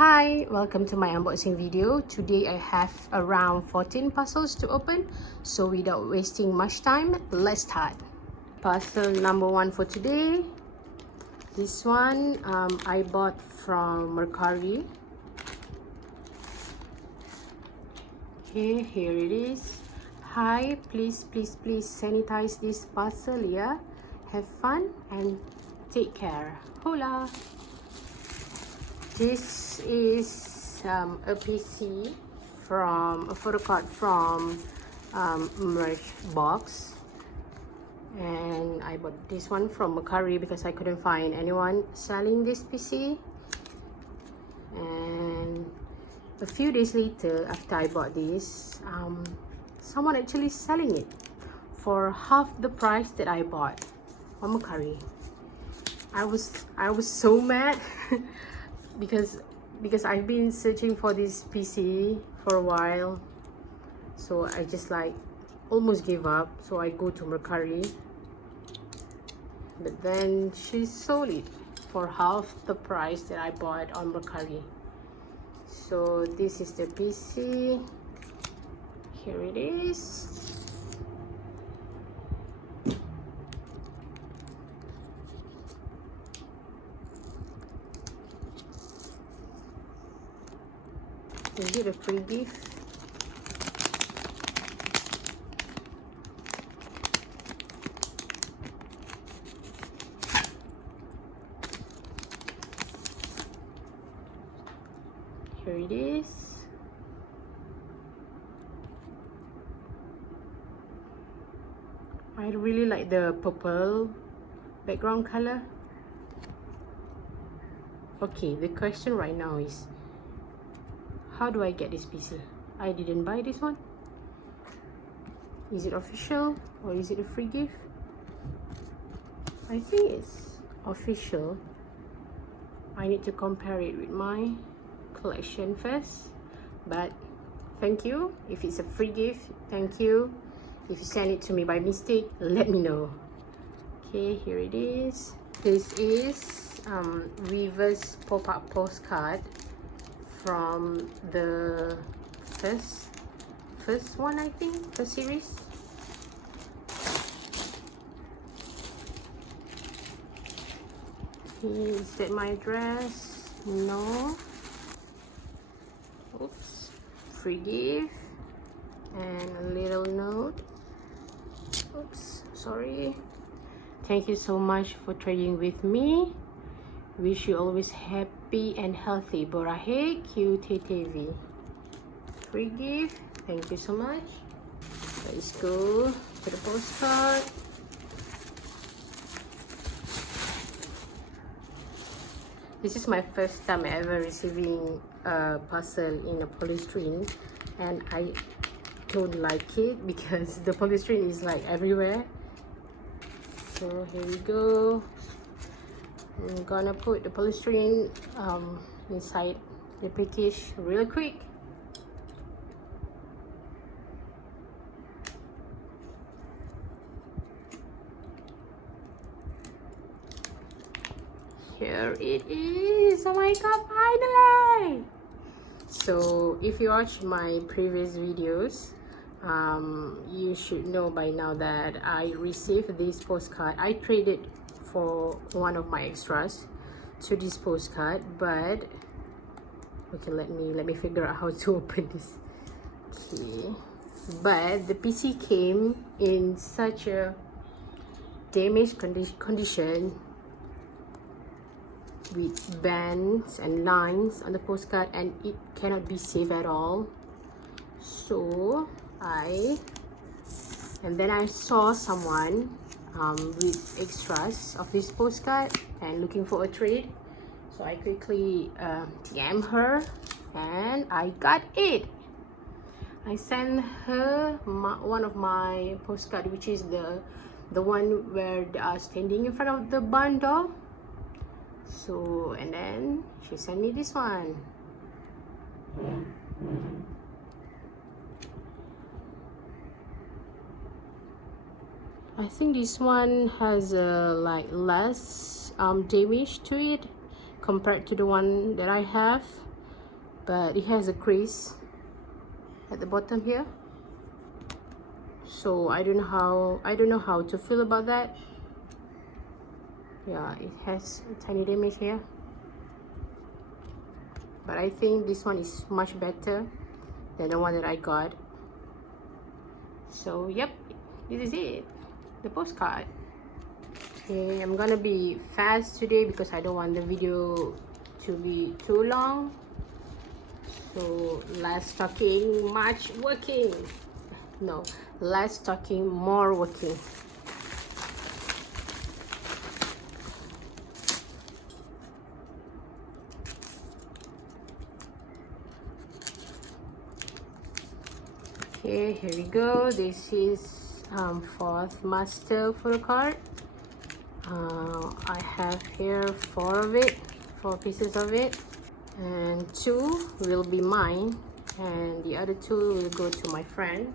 Hi, welcome to my unboxing video. Today I have around 14 parcels to open, so without wasting much time, let's start. Parcel number one for today. This one I bought from Mercari. Okay, here it is. Hi, please sanitize this parcel, yeah? Have fun and take care. Hola! This is a PC from a photo card from merch box, and I bought this one from Mercari because I couldn't find anyone selling this PC. And a few days later, after I bought this, someone actually selling it for half the price that I bought on Mercari. I was so mad. because I've been searching for this PC for a while, so I just like almost gave up. So I go to Mercari, but then she sold it for half the price that I bought on Mercari. So this is the PC. Here it is. Is it a free gift? Here it is. I really like the purple background color. Okay, the question right now is, how do I get this PC? I didn't buy this one. Is it official or is it a free gift? I think it's official. I need to compare it with my collection first. But thank you. If it's a free gift, thank you. If you send it to me by mistake, let me know. Okay, here it is. This is reverse pop-up postcard from the first one, I think, the series. Is that my address? No. Oops. Free gift and a little note. Oops, sorry. Thank you so much for trading with me. Wish you always happy and healthy. Borahe QTTV. Free gift. Thank you so much. Let's go to the postcard. This is my first time ever receiving a parcel in a polystyrene, and I don't like it because the polystyrene is like everywhere. So here we go. I'm gonna put the polystyrene inside the package real quick. Here it is. Oh my god, finally! So if you watch my previous videos, you should know by now that I received this postcard. I traded for one of my extras to this postcard, but okay, let me figure out how to open this. Okay, but the PC came in such a damaged condition with bands and lines on the postcard, and it cannot be saved at all. So then I saw someone with extras of this postcard and looking for a trade, so I quickly DM her and I got it. I sent her one of my postcard, which is the one where they are standing in front of the barn door. So, and then she sent me this one. I think this one has like less damage to it compared to the one that I have. but it has a crease at the bottom here, so I don't know how to feel about that. Yeah, it has a tiny damage here, but I think this one is much better than the one that I got. So yep, this is it, the postcard. Okay, I'm gonna be fast today because I don't want the video to be too long. So less talking, much working. No, less talking, more working. Okay, here we go. This is fourth master photo card. I have here four pieces of it, and two will be mine, and the other two will go to my friend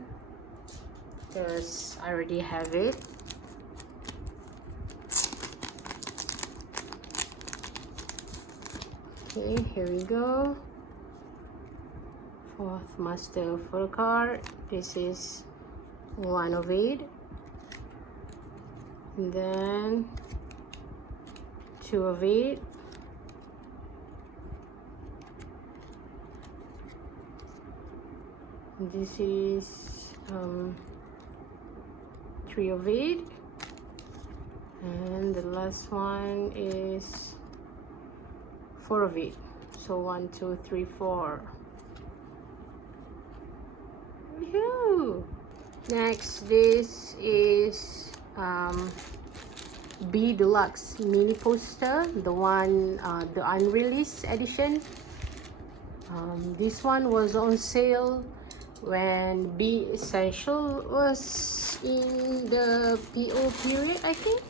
because I already have it. Okay, here we go. Fourth master photo card. This is one of it, and then two of it, this is three of it, and the last one is four of it. So 1, 2, 3, 4. Woohoo! Next, this is B Deluxe mini poster, the one, the unreleased edition. This one was on sale when B Essential was in the PO period, I think.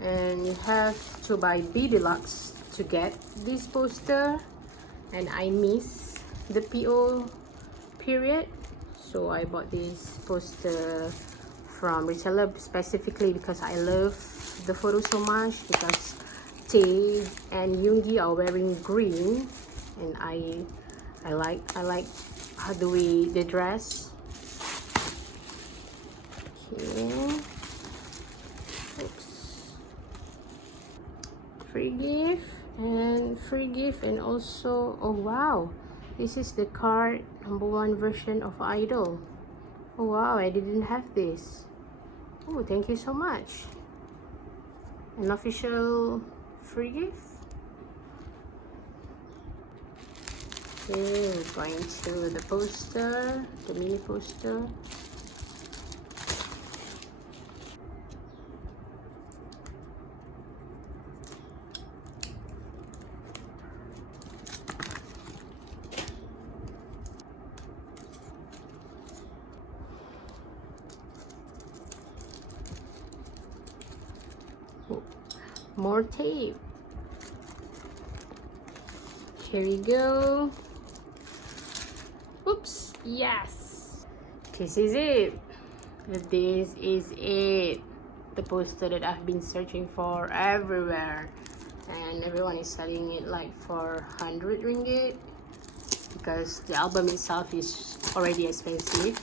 And you have to buy B Deluxe to get this poster, and I miss the PO period, so I bought this poster from retailer specifically because I love the photo so much, because Tae and Yoongi are wearing green, and I like how the way they dress. Okay. Oops. Free gift, and also, oh wow, this is the card #1 version of Idol. Oh wow, I didn't have this. Oh, thank you so much. An official free gift. Okay, we're going to the poster, the mini poster. More tape. Here we go. Oops, yes. This is it. This is it. The poster that I've been searching for everywhere. And everyone is selling it like for 100 ringgit. Because the album itself is already expensive.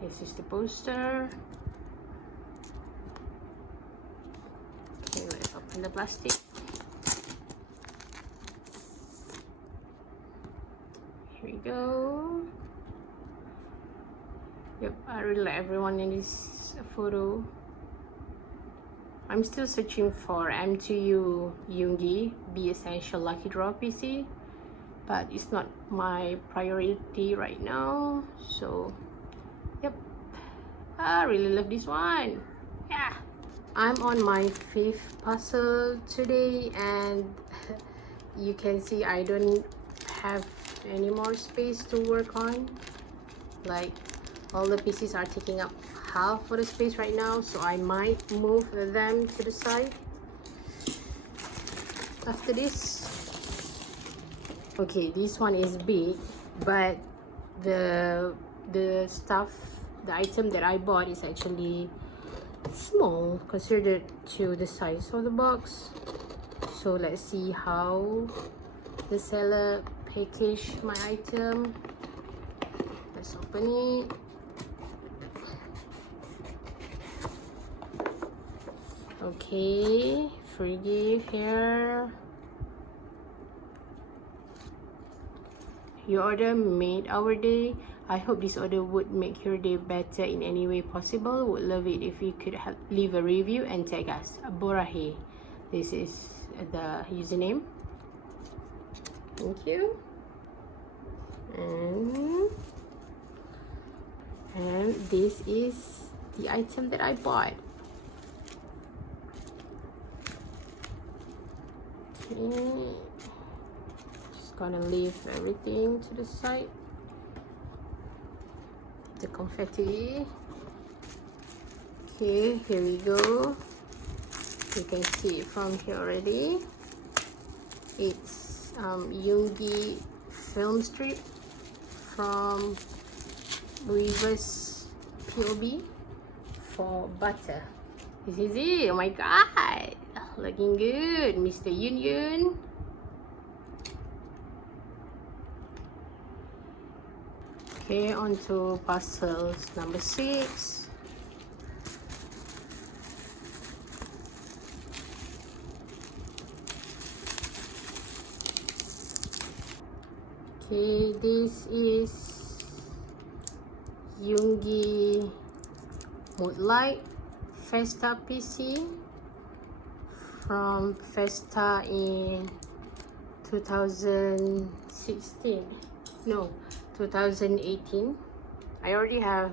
This is the poster. Okay, let's open the plastic. Here we go. Yep, I really like everyone in this photo. I'm still searching for M2U Yoongi B Essential Lucky Draw PC, but it's not my priority right now. So, yep, I really love this one. Yeah. I'm on my 5th puzzle today, and you can see I don't have any more space to work on. Like, all the pieces are taking up half of the space right now, so I might move them to the side after this. Okay, this one is big, but the stuff, the item that I bought is actually small considered to the size of the box. So let's see how the seller package my item. Let's open it. Okay, free gift here. Your order made our day. I hope this order would make your day better in any way possible. Would love it if you could leave a review and tag us. Borahe. This is the username. Thank you. And this is the item that I bought. Okay. Just gonna leave everything to the side. The confetti. Okay, here we go. You can see it from here already. It's Yoongi film strip from reverse POB for butter. This is it. Oh my god, looking good, Mr. Yoon Yoon. Okay, on to parcels number 6. Okay, this is Yoongi Moonlight Festa PC from Festa in 2016. No, 2018. I already have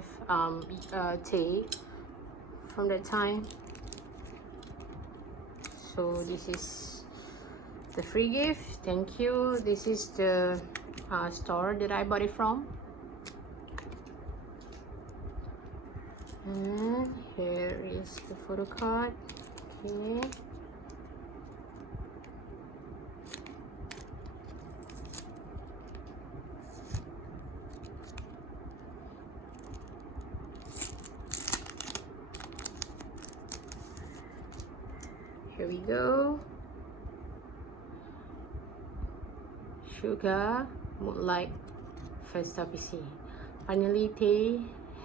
Tay from that time. So this is the free gift. Thank you. This is the store that I bought it from. And here is the photo card. Okay. Here we go. Sugar Moonlight Festa PC. Finally, Tay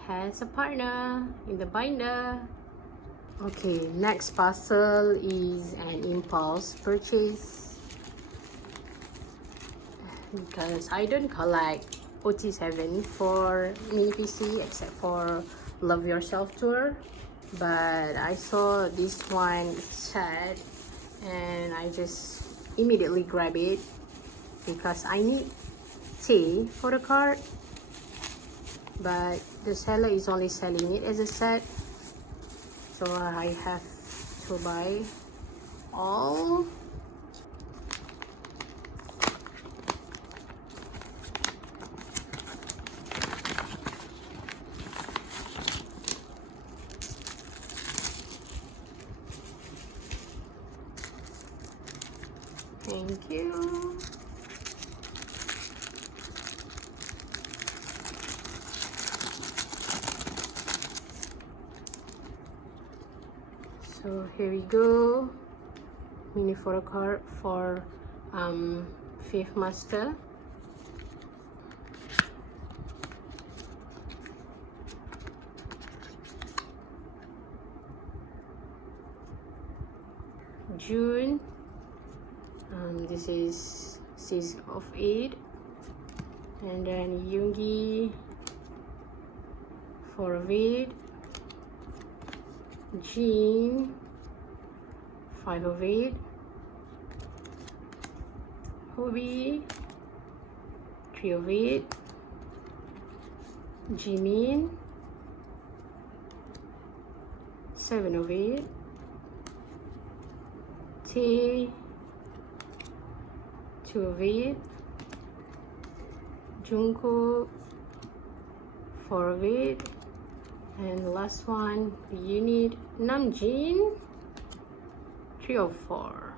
has a partner in the binder. Okay, next parcel is an impulse purchase because I don't collect OT7 for mini PC except for Love Yourself Tour, but I saw this one set and I just immediately grab it because I need tea for the card, but the seller is only selling it as a set, so I have to buy all. Thank you. So here we go, mini photo card for Fifth Master. June. This is 6 of 8, and then Yoongi 4 of 8, Jean 5 of 8, Hobie 3 of 8, Jimin 7 of 8, Tay 2 of 8, Jungkook 4 of 8, and last one you need Namjoon 3 of 4.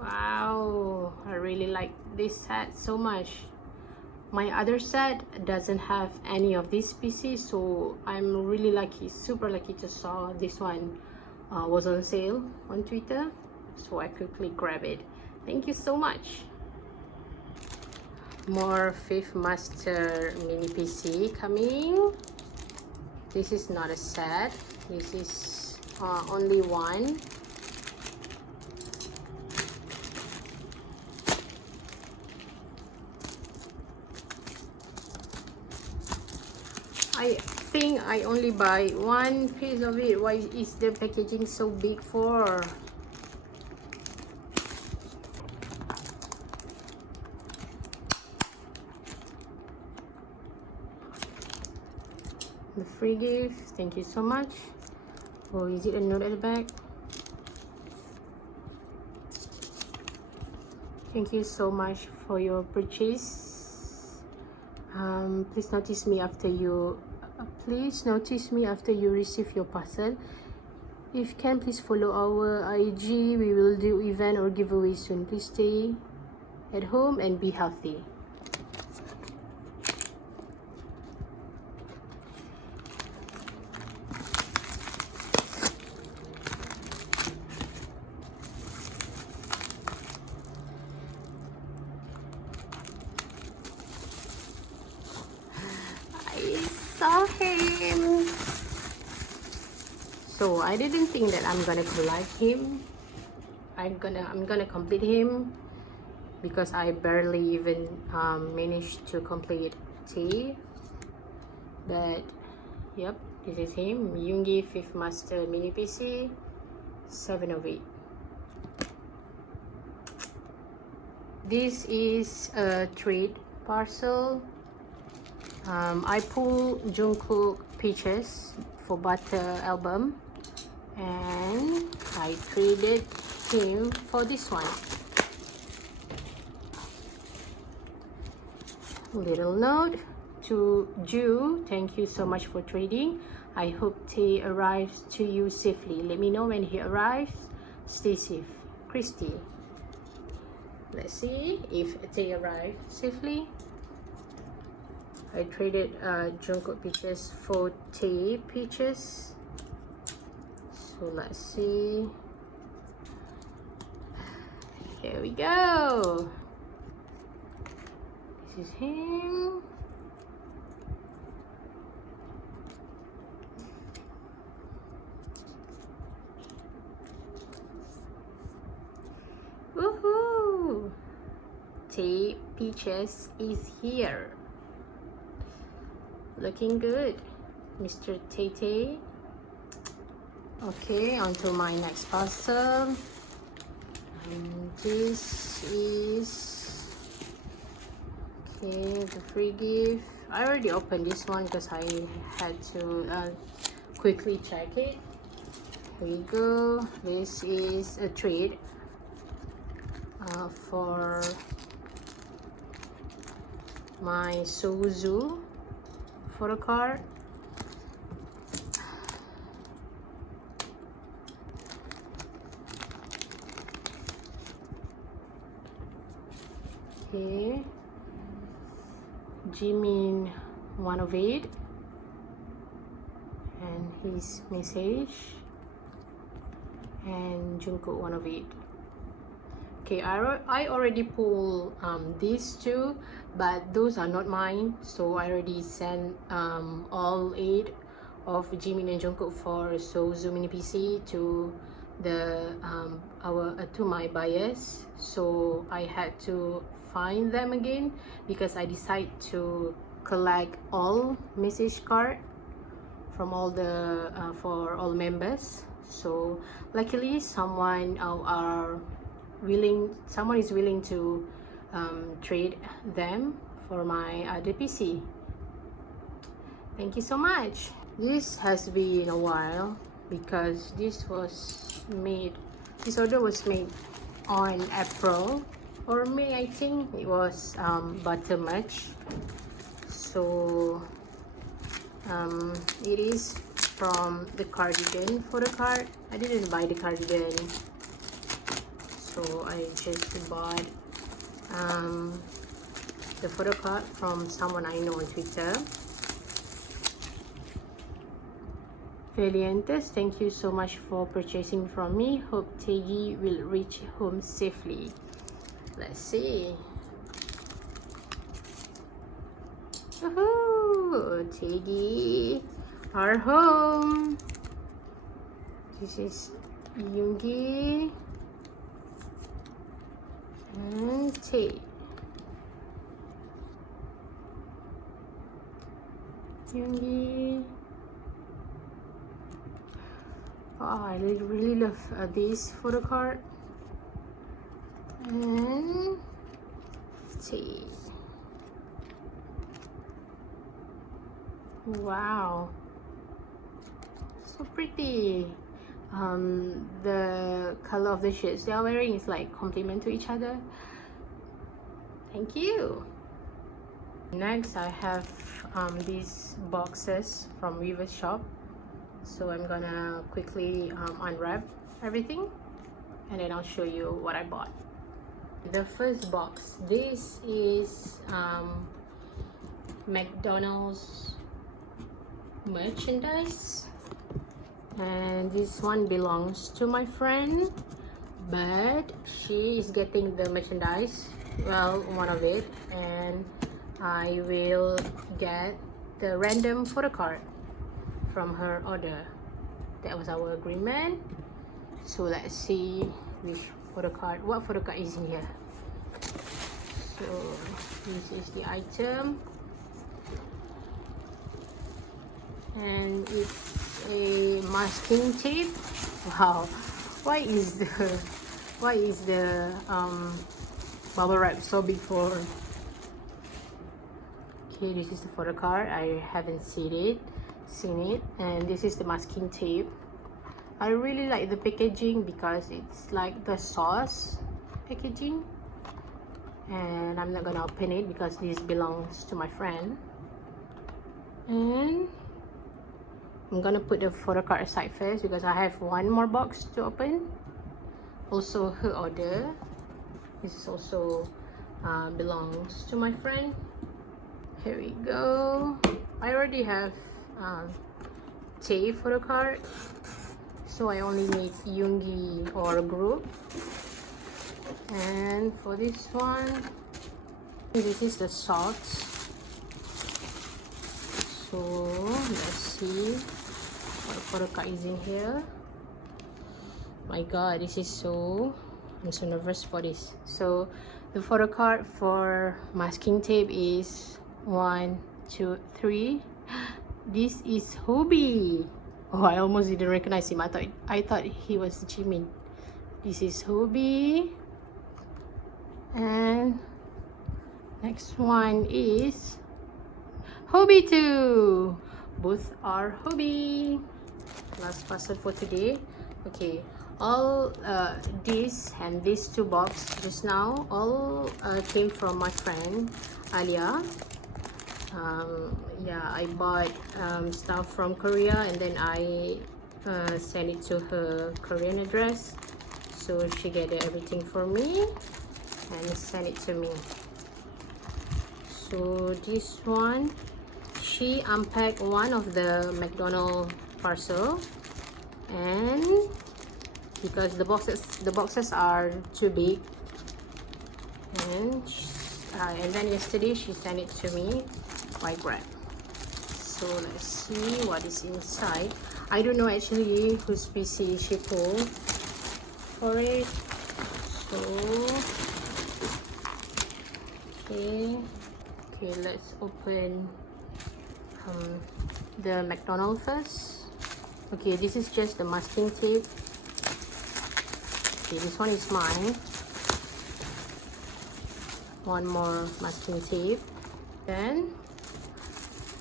Wow, I really like this set so much. My other set doesn't have any of these pieces, so I'm really lucky, super lucky to saw this one was on sale on Twitter, so I quickly grab it. Thank you so much. More Fifth Master mini PC coming. This is not a set. This is only one. I think I only buy one piece of it. Why is the packaging so big for? The free gift, thank you so much. Oh, is it a note at the back? Thank you so much for your purchase. Please notice me after you receive your parcel. If you can, please follow our IG. We will do event or giveaway soon. Please stay at home and be healthy. I saw him. So I didn't think that I'm gonna collect him. I'm gonna complete him because I barely even managed to complete T. But yep, this is him. Yoongi Fifth Master mini PC 708. This is a trade parcel. I pulled Jungkook Peaches for Butter album, and I traded him for this one. Little note to Ju, thank you so much for trading. I hope he arrives to you safely. Let me know when he arrives. Stay safe. Christy. Let's see if they arrive safely. I traded Jungkook Peaches for Tay Peaches. So let's see. Here we go. This is him. Woohoo! Tay Peaches is here. Looking good, Mr. Tay. Okay, on to my next parcel. This is okay, the free gift. I already opened this one because I had to quickly check it. Here we go. This is a trade for my Sozu photo card. Okay, Jimin 108 and his message, and Jungkook 108. Okay, I already pulled these two, but those are not mine, so I already sent all 8 of Jimin and Jungkook for Sozu mini PC to the to my buyers. So I had to find them again because I decided to collect all message card from all the for all members. So luckily someone is willing to trade them for my other PC. Thank you so much. This has been a while because this order was made on April or May, I think. It was butter match. So it is from the cardigan photo card. I didn't buy the cardigan, so I just bought the photo card from someone I know on Twitter. Valiantes, thank you so much for purchasing from me. Hope Tegi will reach home safely. Let's see. Woohoo! Tiggy, our home. This is Yoongi and Tae. Yoongi. Oh, I really love this photo card. And Tae. Wow, so pretty. The color of the shirts they are wearing is like complement to each other. Thank you. Next, I have these boxes from Weaver's shop. So I'm gonna quickly unwrap everything and then I'll show you what I bought. The first box, this is McDonald's merchandise, and this one belongs to my friend, but she is getting the merchandise, well, one of it, and I will get the random photo card from her order. That was our agreement. So let's see which photo card, what photo card is in here. So this is the item, and it's a masking tape. Wow, why is the bubble wrap so big for? Okay, this is the photo card. I haven't seen it, and this is the masking tape. I really like the packaging because it's like the sauce packaging, and I'm not gonna open it because this belongs to my friend. And I'm gonna put the photo card aside first because I have one more box to open. Also her order. This is also belongs to my friend. Here we go. I already have Tae photo card, so I only need Yoongi or group. And for this one, this is the socks. So let's see what photo card is in here. My god, this is so, I'm so nervous for this. So the photo card for masking tape is 1, 2, 3. This is Hobie. Oh, I almost didn't recognize him. I thought he was Jimin. This is Hobie. And next one is Hobie 2. Both are Hobie. Last parcel for today. Okay, all this and these two boxes just now all came from my friend Alia. Yeah, I bought stuff from Korea and then I sent it to her Korean address, so she gathered everything for me and sent it to me. So this one, she unpacked one of the McDonald's parcel, and because the boxes are too big, and then yesterday she sent it to me by Grab. So let's see what is inside. I don't know actually whose PC she pulled for it. So okay, let's open the McDonald's first. Okay, this is just the masking tape. Okay, this one is mine. One more masking tape. Then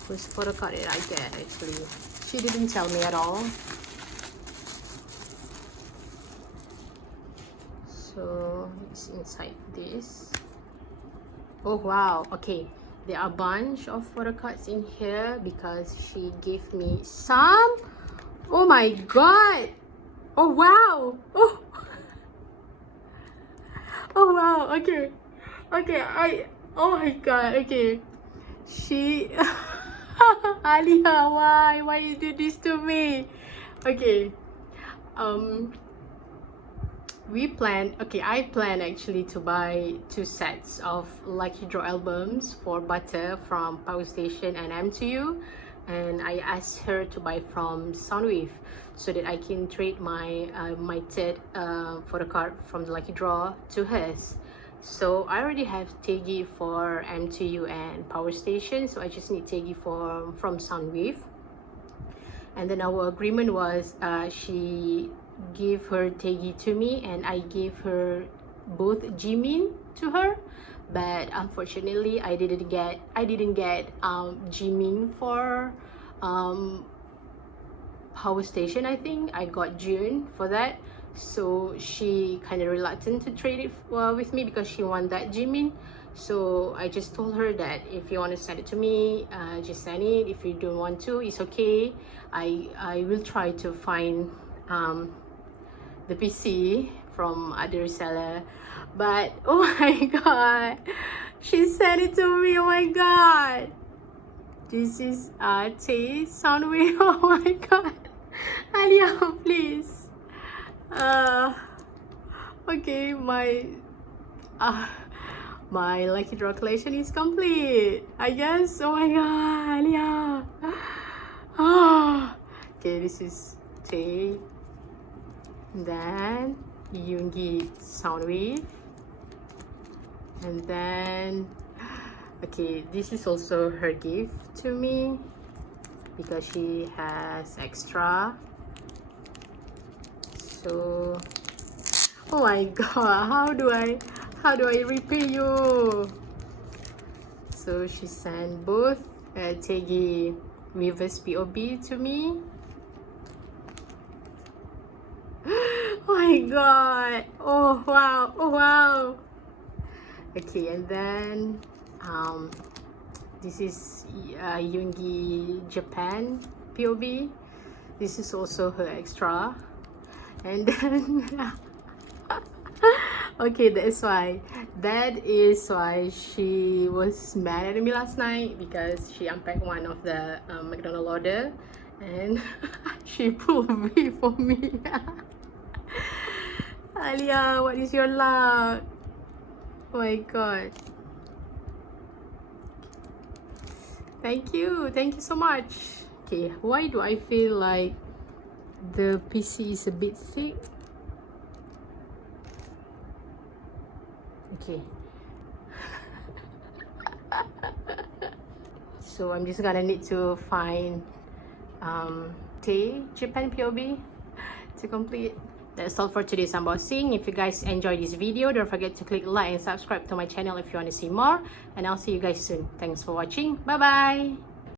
whose photo card did I get actually? She didn't tell me at all. So it's inside this. Oh wow, okay. There are a bunch of photo cards in here because she gave me some. Oh my god! Oh wow! Oh, oh wow! Okay, okay. Oh my god! Okay, she. Alia, why you do this to me? Okay, I plan actually to buy 2 sets of Lucky Draw albums for butter from Power Station and M2U, and I asked her to buy from Soundwave so that I can trade my third photo card from the Lucky Draw to hers. So I already have Tegi for M2U and Power Station, so I just need Tegi from Soundwave. And then our agreement was she gave her Tegi to me and I gave her both Jimin to her, but unfortunately I didn't get Jimin for Power Station. I think I got June for that, so she kind of reluctant to trade it with me because she want that Jimin. So I just told her that if you want to send it to me, just send it. If you don't want to, it's okay. I will try to find the PC from other reseller. But oh my god, she sent it to me. Oh my god, this is Tay Soundwave. Oh my god, Alia, please. Okay, my Lucky Draw collection is complete, I guess. Oh my god, Alia. Okay, this is Tay. Then Yoongi Soundwave, and then okay, this is also her gift to me because she has extra. So oh my god, how do I repay you? So she sent both Tegi Weaver's POB to me. Oh my god, oh wow, oh wow. Okay, and then this is Yoongi Japan POB. This is also her extra. And then okay, that is why she was mad at me last night, because she unpacked one of the McDonald's order and she pulled me for me. Alia, what is your luck? Oh my god. Thank you so much. Okay, why do I feel like the PC is a bit thick? Okay. So I'm just gonna need to find Tay Japan POB to complete. That's all for today's unboxing. If you guys enjoyed this video, don't forget to click like and subscribe to my channel if you want to see more, and I'll see you guys soon. Thanks for watching. Bye bye.